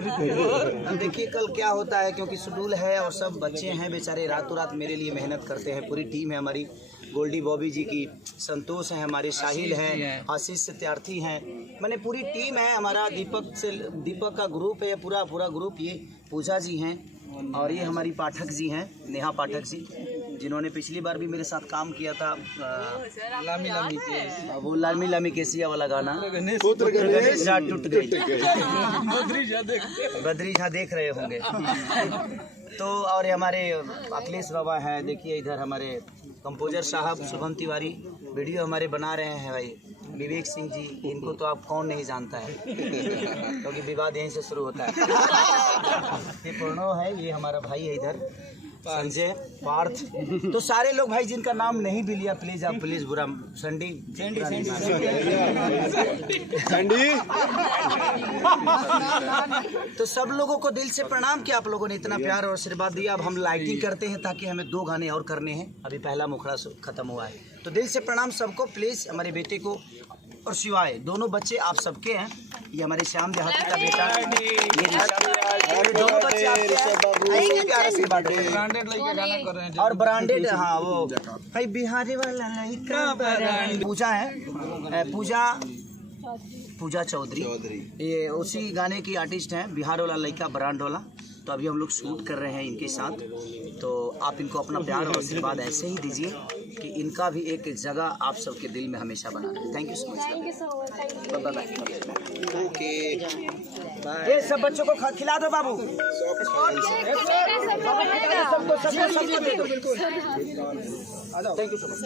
अब देखिए कल क्या होता है, क्योंकि शेड्यूल है और सब बच्चे हैं बेचारे, रातों रात मेरे लिए मेहनत करते हैं। पूरी टीम है हमारी, गोल्डी बॉबी जी की, संतोष है हमारे, साहिल हैं, आशीष सत्यार्थी हैं, मैंने पूरी टीम है हमारा। दीपक का ग्रुप है, पूरा ग्रुप। ये पूजा जी हैं और ये हमारी पाठक जी हैं, नेहा पाठक जी, जिन्होंने पिछली बार भी मेरे साथ काम किया था। वो लामी लामी केसिया वाला गाना टूट गई, बद्री झा देख रहे होंगे। तो और हमारे अखिलेश बाबा हैं, देखिए इधर हमारे कंपोजर साहब शुभम तिवारी वीडियो हमारे बना रहे हैं भाई। विवेक सिंह जी, इनको तो आप कौन नहीं जानता है, क्योंकि विवाद यहीं से शुरू होता है। ये प्रणव है, ये हमारा भाई है इधर, संजय, पार्थ। तो सारे लोग भाई जिनका नाम नहीं भी लिया प्लीज आप प्लीज बुरा। सैंडी तो सब लोगों को दिल से प्रणाम कि आप लोगों ने इतना प्यार और आशीर्वाद दिया। अब हम लाइटिंग करते हैं ताकि हमें 2 गाने और करने हैं, अभी पहला मुखड़ा खत्म हुआ है। तो दिल से प्रणाम सबको, प्लीज हमारे बेटे को और शिवाय, दोनों बच्चे आप सबके हैं। ये हमारे श्याम देहाती का बेटा, ये दोनों बच्चे आपके हैं, प्यार आशीर्वाद और ब्रांडेड। हाँ वो भाई बिहारी वाला लड़का पूजा है, पूजा चौधरी, ये उसी गाने की आर्टिस्ट हैं, बिहार वाला लड़का ब्रांड वाला। तो अभी हम लोग शूट कर रहे हैं इनके साथ, तो आप इनको अपना प्यार और आशीर्वाद ऐसे ही दीजिए कि इनका भी एक जगह आप सबके दिल में हमेशा बना रहे। Thank you so much. Okay, ये सब बच्चों को खिला दो बाबू, सबको दे दो। Thank you so much.